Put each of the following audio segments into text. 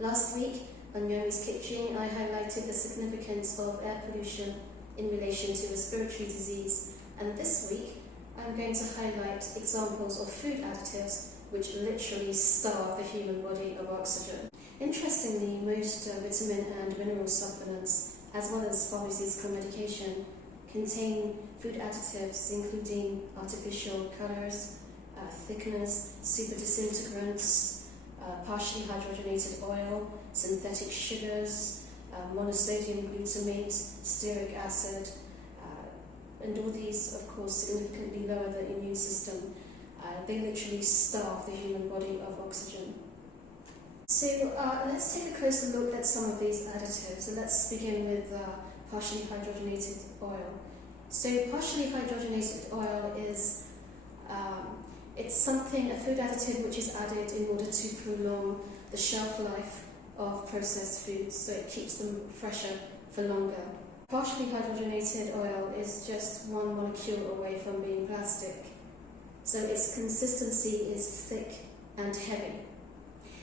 Last week on Yohmi's Kitchen, I highlighted the significance of air pollution in relation to respiratory disease, and this week I'm going to highlight examples of food additives which literally starve the human body of oxygen. Interestingly, most vitamin and mineral supplements, as well as pharmaceutical medication, contain food additives including artificial colours, thickeners, super disintegrants, partially hydrogenated oil, synthetic sugars, monosodium glutamate, stearic acid, and all these, of course, significantly lower the immune system. They literally starve the human body of oxygen. So let's take a closer look at some of these additives. So let's begin with partially hydrogenated oil. So partially hydrogenated oil is it's a food additive which is added in order to prolong the shelf life of processed foods, so it keeps them fresher for longer. Partially hydrogenated oil is just one molecule away from being plastic, so its consistency is thick and heavy.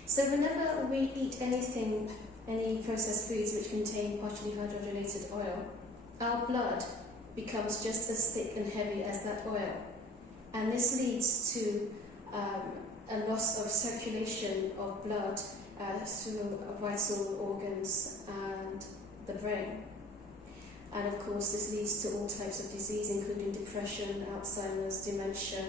So whenever we eat any processed foods which contain partially hydrogenated oil, our blood becomes just as thick and heavy as that oil. And this leads to a loss of circulation of blood through vital organs and the brain. And of course, this leads to all types of disease, including depression, Alzheimer's, dementia,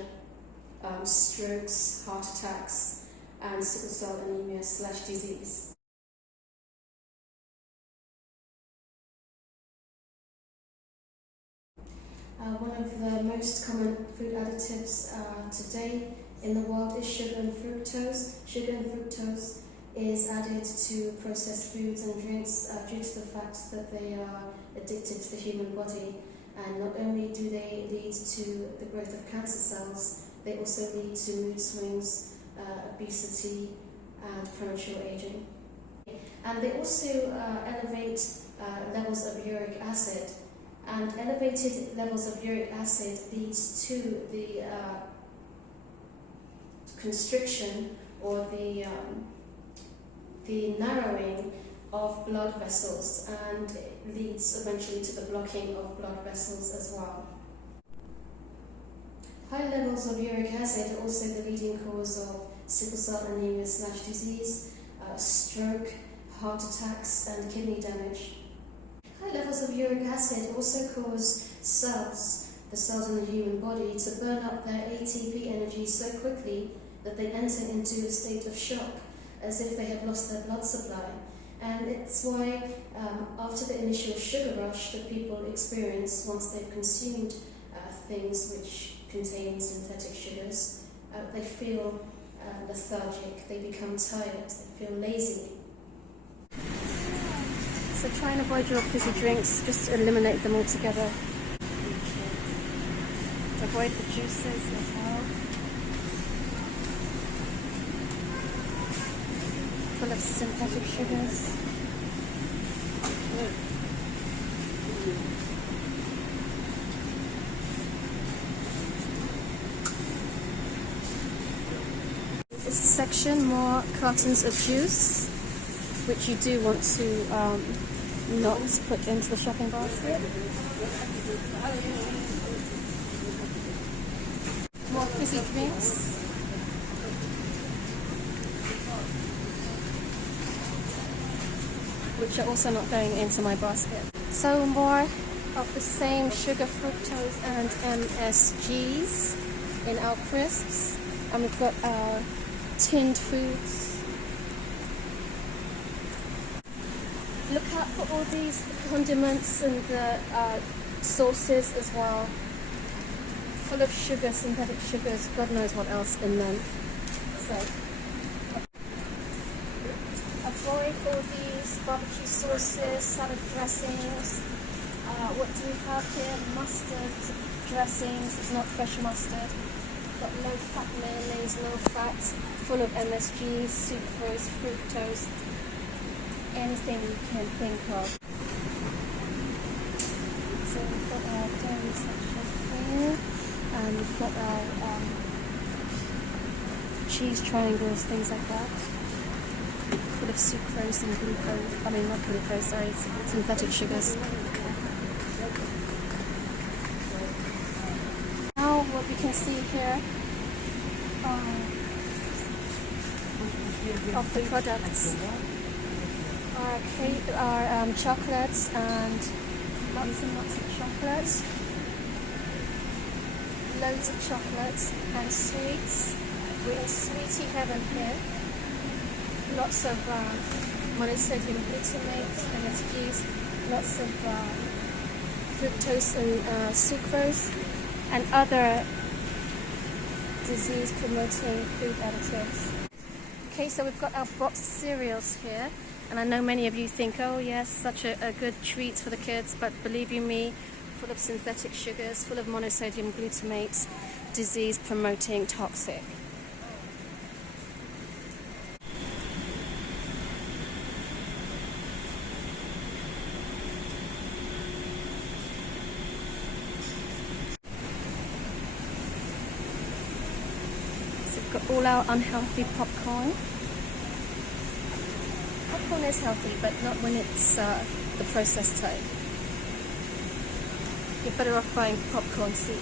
strokes, heart attacks, and sickle cell anemia/disease. One of the most common food additives today in the world is sugar and fructose. Sugar and fructose is added to processed foods and drinks due to the fact that they are addictive to the human body. And not only do they lead to the growth of cancer cells, they also lead to mood swings, obesity, and premature aging. And they also elevate levels of uric acid. And elevated levels of uric acid leads to the constriction or the narrowing of blood vessels, and it leads eventually to the blocking of blood vessels as well. High levels of uric acid are also the leading cause of sickle cell anemia/disease, stroke, heart attacks, and kidney damage. High levels of uric acid also cause the cells in the human body, to burn up their ATP energy so quickly that they enter into a state of shock, as if they have lost their blood supply. And it's why after the initial sugar rush that people experience once they've consumed things which contain synthetic sugars, they feel lethargic, they become tired, they feel lazy. So try and avoid your fizzy drinks, just eliminate them altogether. Avoid the juices as well. Full of synthetic sugars. This section, more cartons of juice, which you do want to not put into the shopping basket. More fizzy drinks. Which are also not going into my basket. So more of the same sugar, fructose and MSGs in our crisps. And we've got our tinned foods. Look out for all these condiments and the sauces as well. Full of sugar, synthetic sugars, God knows what else in them. So avoid all these barbecue sauces, salad dressings. What do we have here? Mustard dressings. It's not fresh mustard. Got low fat mayonnaise, low fat, full of MSGs, sucrose, fructose. Anything you can think of. So we've got our dairy section here, and we've got our cheese triangles, things like that. Full of sucrose and glucose, not glucose, sorry, synthetic sugars. Now what we can see here of the products are chocolates and lots and lots of chocolates, loads of chocolates and sweets. We're in sweetie heaven here. Lots of monosodium glutamate, MSGs, lots of fructose and sucrose, and other disease-promoting food additives. Okay, so we've got our boxed cereals here, and I know many of you think, oh yes, such a good treat for the kids, but believe you me, full of synthetic sugars, full of monosodium glutamate, disease-promoting, toxic. Got all our unhealthy popcorn. Popcorn is healthy, but not when it's the processed type. You're better off buying popcorn seeds.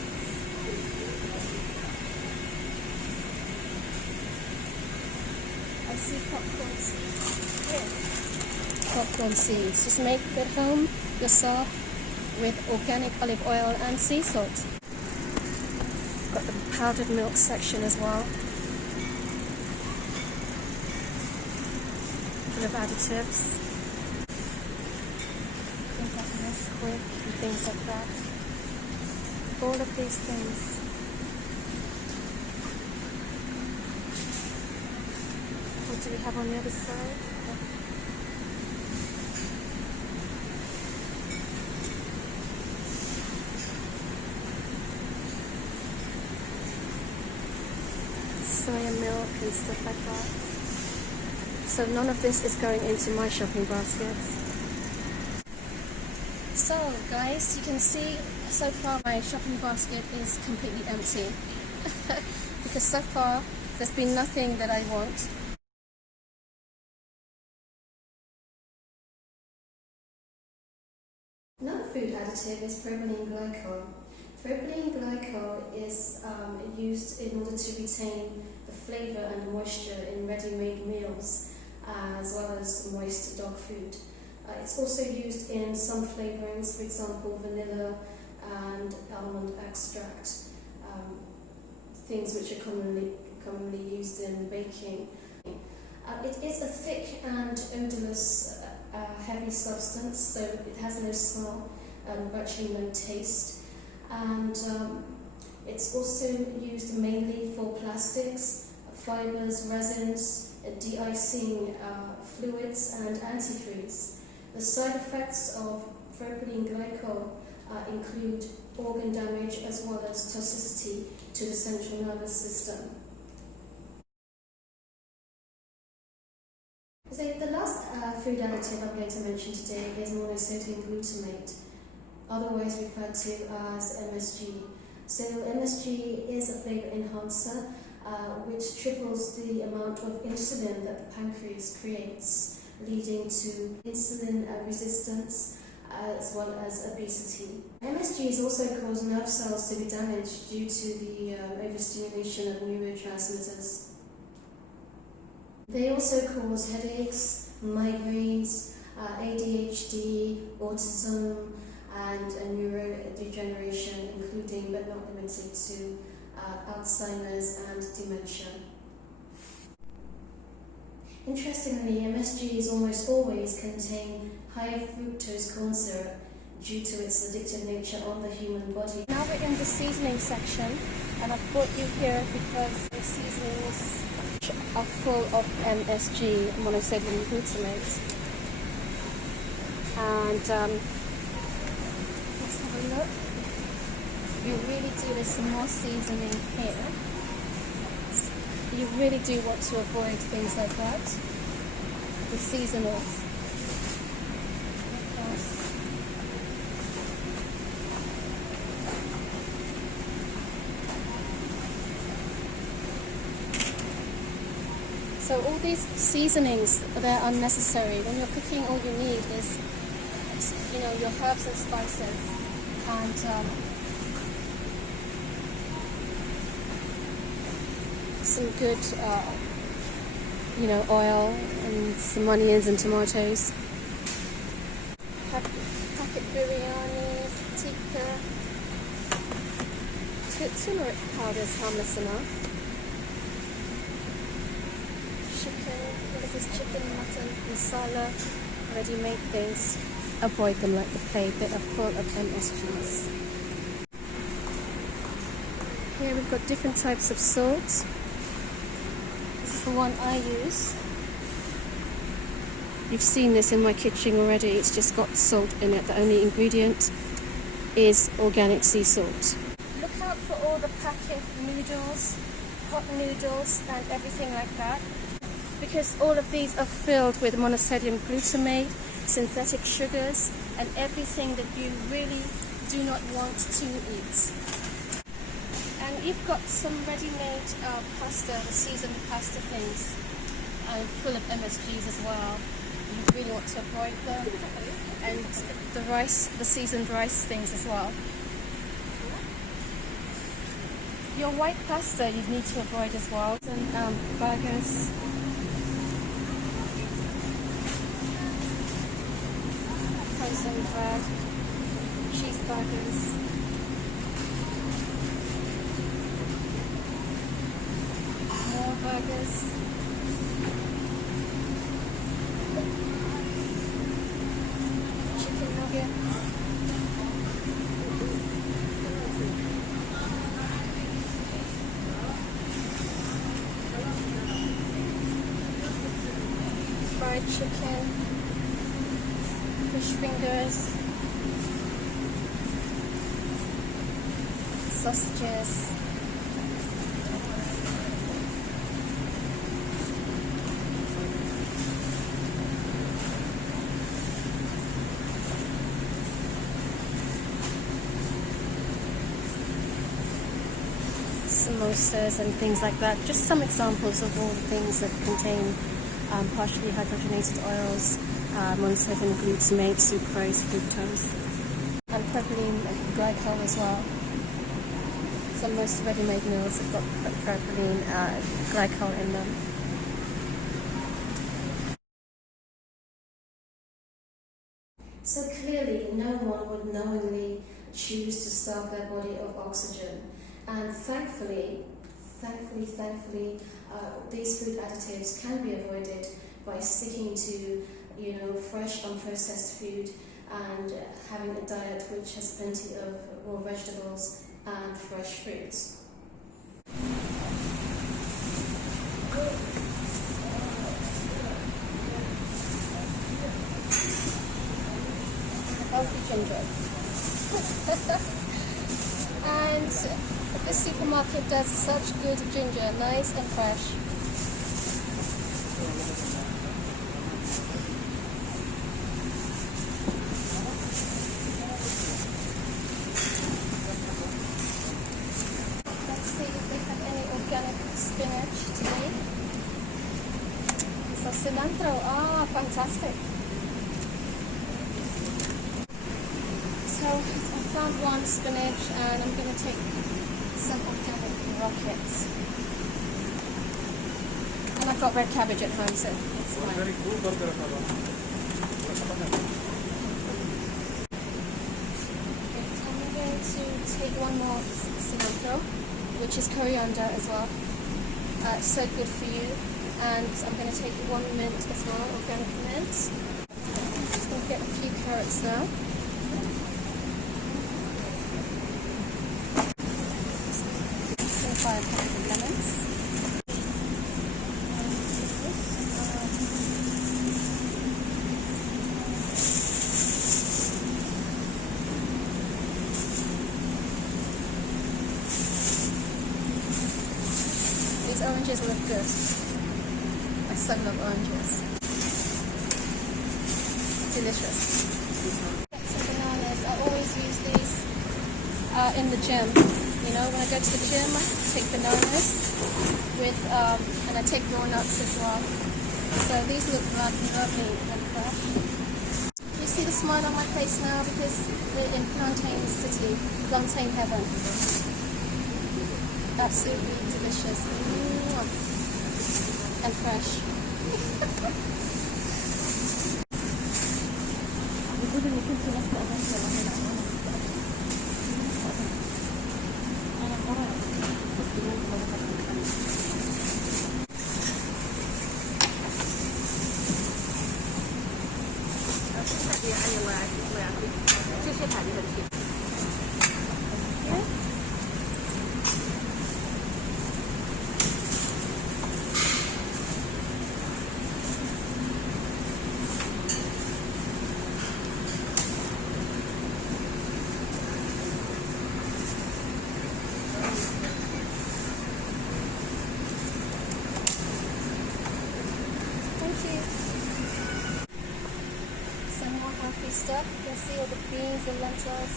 I see popcorn seeds here. Popcorn seeds. Just make it at home yourself with organic olive oil and sea salt. Got the powdered milk section as well. Of additives, things like Nesquik and things like that. All of these things. What do we have on the other side? Soya milk and stuff like that. So none of this is going into my shopping basket. So guys, you can see so far my shopping basket is completely empty. Because so far there's been nothing that I want. Another food additive is propylene glycol. Propylene glycol is used in order to retain the flavour and moisture in ready-made meals, as well as moist dog food. It's also used in some flavourings, for example vanilla and almond extract, things which are commonly used in baking. It is a thick and odourless, heavy substance, so it has no smell and virtually no taste. And it's also used mainly for plastics, fibres, resins, de-icing fluids and antifreeze. The side effects of propylene glycol include organ damage as well as toxicity to the central nervous system. So the last food additive I'm going to mention today is monosodium glutamate, otherwise referred to as MSG. So MSG is a flavour enhancer which triples the amount of insulin that the pancreas creates, leading to insulin resistance as well as obesity. MSGs also cause nerve cells to be damaged due to the overstimulation of neurotransmitters. They also cause headaches, migraines, ADHD, autism, and neurodegeneration, including but not limited to Alzheimer's and dementia. Interestingly, MSGs almost always contain high fructose corn syrup due to its addictive nature on the human body. Now we're in the seasoning section, and I've brought you here because the seasonings are full of MSG, monosodium glutamate. And let's have a look. You really do, there's some more seasoning here. You really do want to avoid things like that. The seasonals. So all these seasonings, they're unnecessary. When you're cooking, all you need is, your herbs and spices, and some good, oil and some onions and tomatoes. Packet biryani, tikka. Turmeric powder is harmless enough. Chicken, what is this? Chicken, mutton, masala, ready-made things. Avoid them like the plague. They are full of MSGs. Here we've got different types of salt. This is the one I use. You've seen this in my kitchen already. It's just got salt in it. The only ingredient is organic sea salt. Look out for all the packet noodles, hot noodles and everything like that, because all of these are filled with monosodium glutamate, synthetic sugars, and everything that you really do not want to eat. And you've got some ready-made pasta, the seasoned pasta things, full of MSGs as well. You really want to avoid them. And the rice, the seasoned rice things as well. Your white pasta you need to avoid as well. And burgers. Frozen bread. Cheeseburgers. More burgers. Chicken nuggets. Fried chicken. Fish fingers. Sausages. Samosas and things like that. Just some examples of all the things that contain partially hydrogenated oils, monosodium glutamate, sucrose, fructose, and propylene and glycol as well. So most ready-made meals have got propylene, glycol in them. So clearly, no one would knowingly choose to starve their body of oxygen. And thankfully, these food additives can be avoided by sticking to, fresh, unprocessed food and having a diet which has plenty of raw vegetables and fresh fruits. Healthy ginger. And this supermarket does such good ginger, nice and fresh. Let's see if they have any organic spinach today. So cilantro, fantastic. So I found one spinach and I'm going to take some organic rockets. And I've got red cabbage at home, so it's fine. I'm going to take one more cilantro, which is coriander as well. It's so good for you. And I'm going to take one mint as well, organic mint. Just going to get a few carrots now. Buy a packet of lemons. These oranges look good. I so love oranges. Delicious. Get some bananas. I always use these in the gym. When I go to the gym, I take bananas with and I take raw nuts as well. So these look lovely and fresh. You see the smile on my face now because we're in Plantain City, Plantain Heaven. Absolutely delicious and fresh. Some more healthy stuff. You can see all the beans and lentils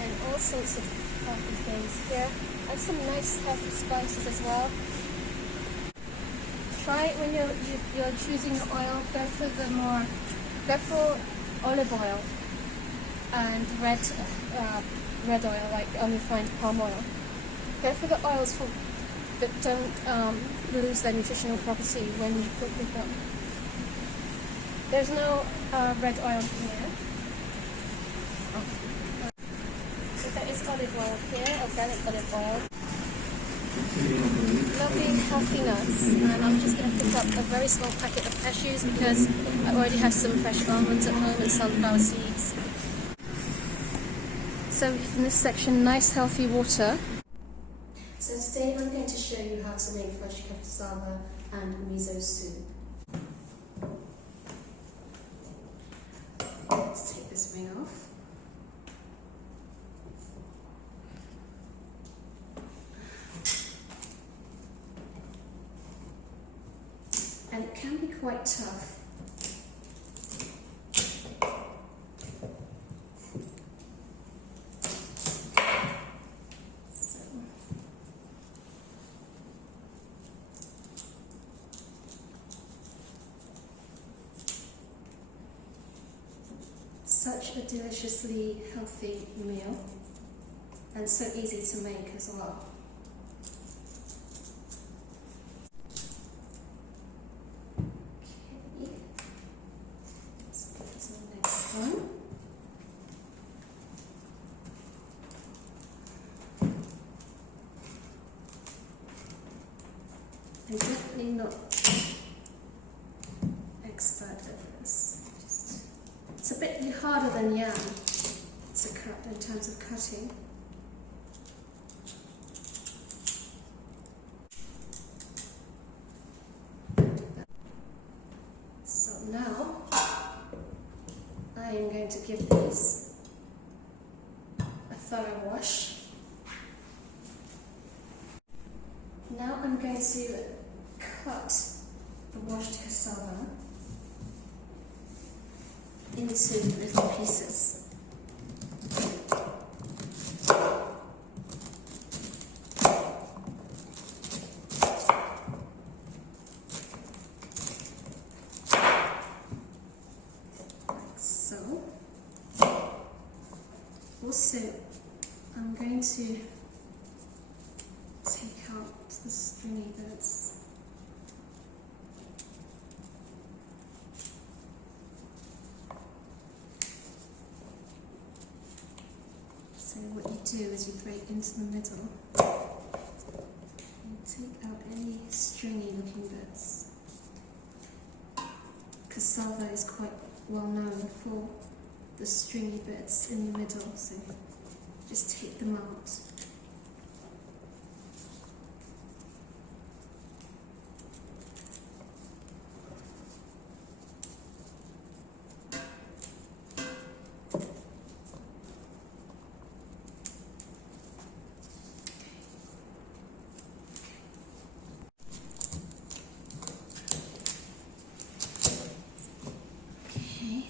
and all sorts of healthy things here. And some nice healthy spices as well. Try it when you're choosing your oil. Go for olive oil and red oil, like unrefined palm oil. Go for the oils that don't lose their nutritional property when you cook with them. There's no red oil here. So there is olive oil here, organic olive oil. Lovely healthy nuts. And I'm just going to pick up a very small packet of cashews because I already have some fresh almonds at home and sunflower seeds. So in this section, nice healthy water. So today I'm going to show you how to make fresh cassava and miso soup. Let's take this ring off. And it can be quite tough. Such a deliciously healthy meal and so easy to make as well. Okay, let's get to the next one. I'm definitely not expert at this. It's a bit harder than yam to cut in terms of cutting. So now I am going to give these a thorough wash. Now I'm going to cut the washed cassava into little pieces. Like so. Also, I'm going to take out the stringy bits. So what you do is you break into the middle and take out any stringy looking bits. Cassava is quite well known for the stringy bits in the middle, so just take them out.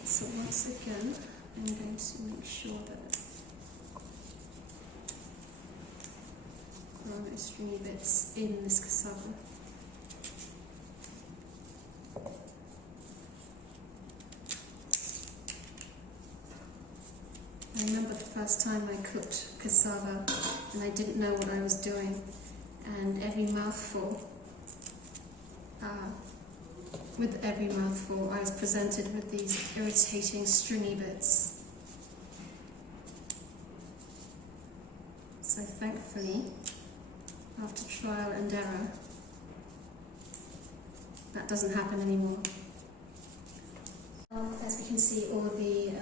So once again, I'm going to make sure that I the stringy bits in this cassava. I remember the first time I cooked cassava and I didn't know what I was doing, and with every mouthful I was presented with these irritating stringy bits. So thankfully, after trial and error, that doesn't happen anymore. As we can see, all the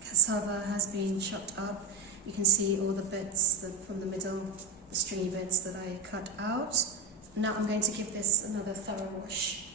cassava has been chopped up. You can see all the bits from the middle, the stringy bits that I cut out. Now I'm going to give this another thorough wash.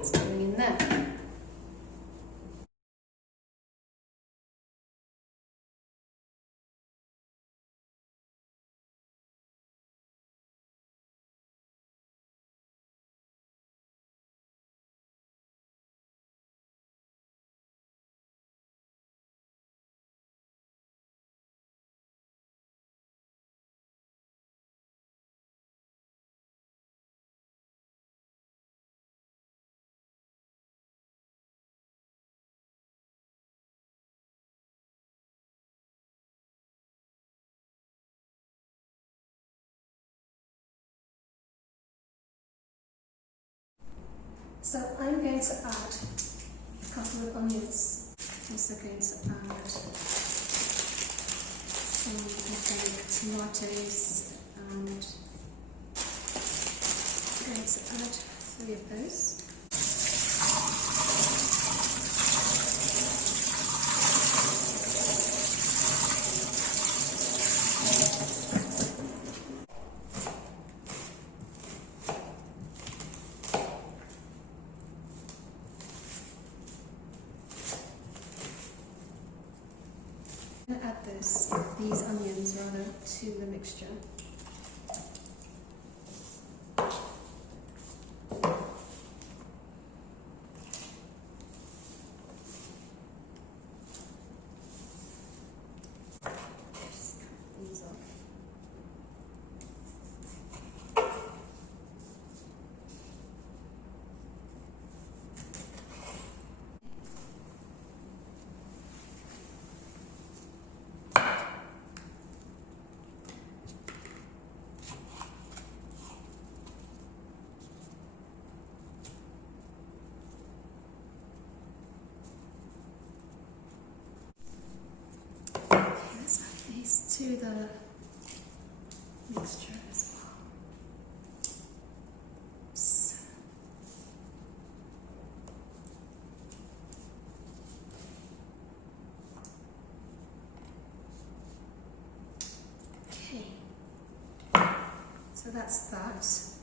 It's going in there. So I'm going to add a couple of onions. I'm also going to add some organic tomatoes, and I'm going to add 3 of those. I'm going to add these onions rather, to the mixture. Just cut these off. Let's add these to the mixture as well. So. Okay, so that's that. Let's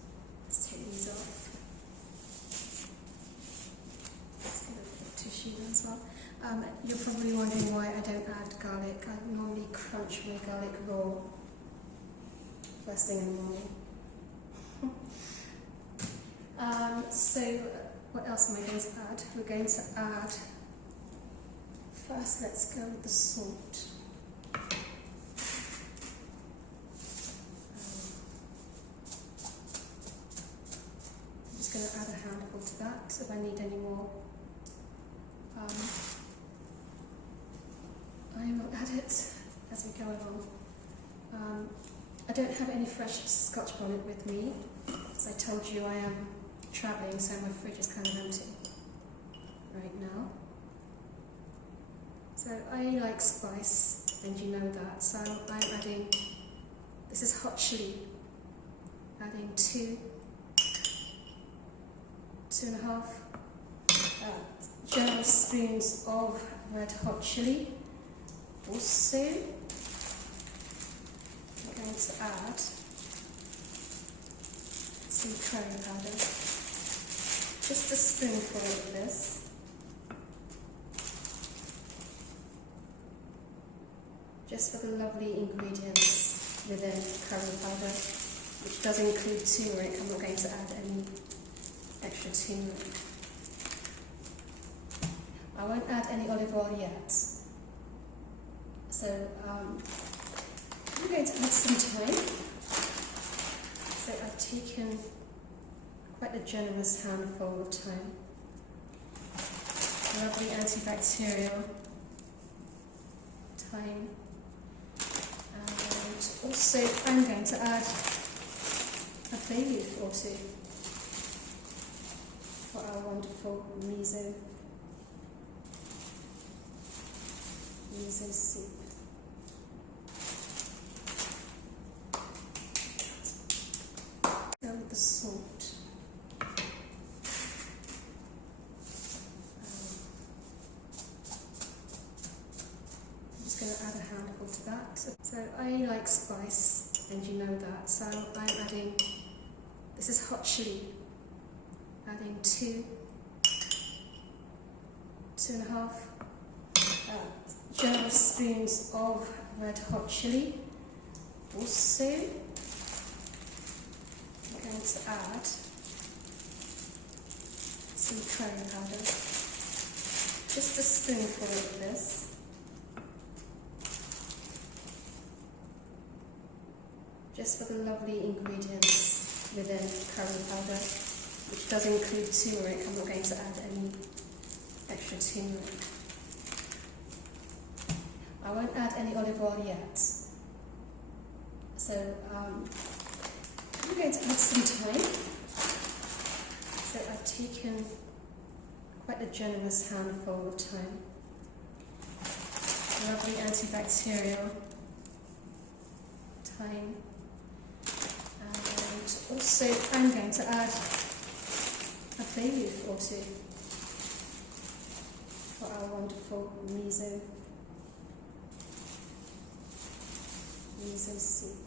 take these off. Let's get a bit of tissue as well. You're probably wondering why I don't add garlic. I normally crunch my garlic raw first thing in the morning. So what else am I going to add? We're going to add, first let's go with the salt. I'm just going to add a handful to that if I need any more. I will add it as we go along. I don't have any fresh Scotch bonnet with me. As I told you, I am travelling, so my fridge is kind of empty right now. So I like spice, and you know that. So I'm adding, this is hot chili, adding 2.5 generous spoons of red hot chili. Also, I'm going to add some curry powder. Just a spoonful of this. Just for the lovely ingredients within curry powder, which does include turmeric. I'm not going to add any extra turmeric. I won't add any olive oil yet. So I'm going to add some thyme. So I've taken quite a generous handful of thyme. Lovely antibacterial thyme. And also I'm going to add a bay leaf or two for our wonderful miso soup. Go with the salt. I'm just going to add a handful to that. So I like spice, and you know that. So I'm adding, this is hot chili, adding 2.5 generous spoons of red hot chili. Also, I'm going to add some curry powder. Just a spoonful of this. Just for the lovely ingredients within curry powder, which does include turmeric. I'm not going to add any extra turmeric. I won't add any olive oil yet. So I'm going to add some thyme. So I've taken quite a generous handful of thyme. Lovely antibacterial thyme. And also I'm going to add a bay leaf or two for our wonderful miso soup.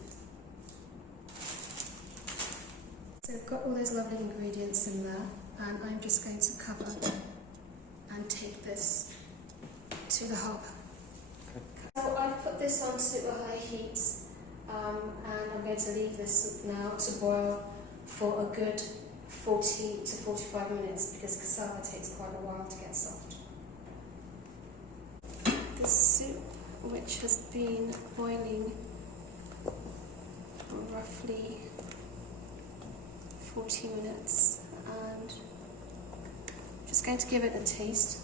So I've got all those lovely ingredients in there, and I'm just going to cover and take this to the hob. So I've put this onto a high heat, and I'm going to leave this now to boil for a good 40 to 45 minutes because cassava takes quite a while to get soft. The soup, which has been boiling roughly 40 minutes, and I'm just going to give it a taste.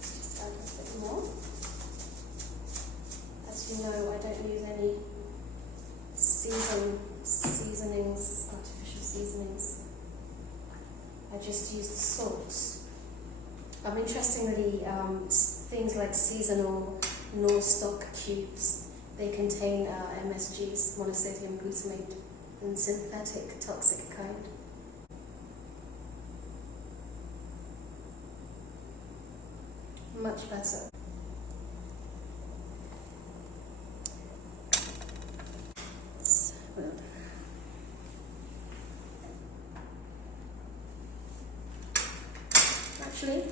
Just add a bit more. As you know, I don't use any seasonings, artificial seasonings. I just use the salt. Interestingly, things like seasonal Norstock cubes, they contain MSGs, monosodium glutamate, and synthetic toxic kind. Much better. Actually,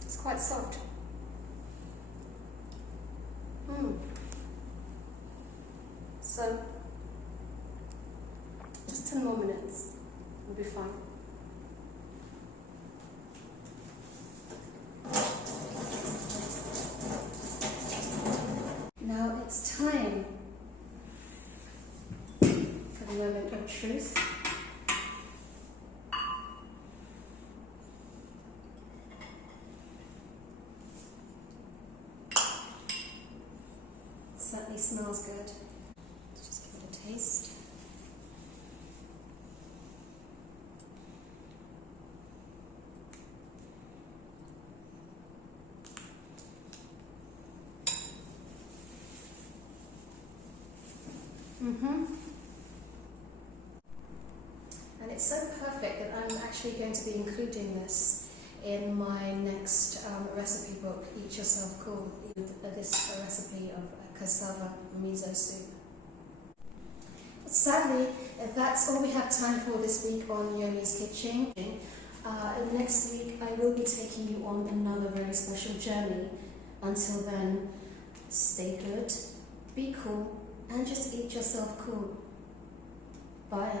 it's quite soft. So, just 10 more minutes will be fine. Now it's time for the moment of truth. Certainly smells good. Let's just give it a taste. And it's so perfect that I'm actually going to be including this in my next recipe book, Eat Yourself Cool, this recipe of cassava miso soup. Sadly, that's all we have time for this week on Yohmi's Kitchen. Next week I will be taking you on another very special journey. Until then, stay good, be cool, and just eat yourself cool. Bye.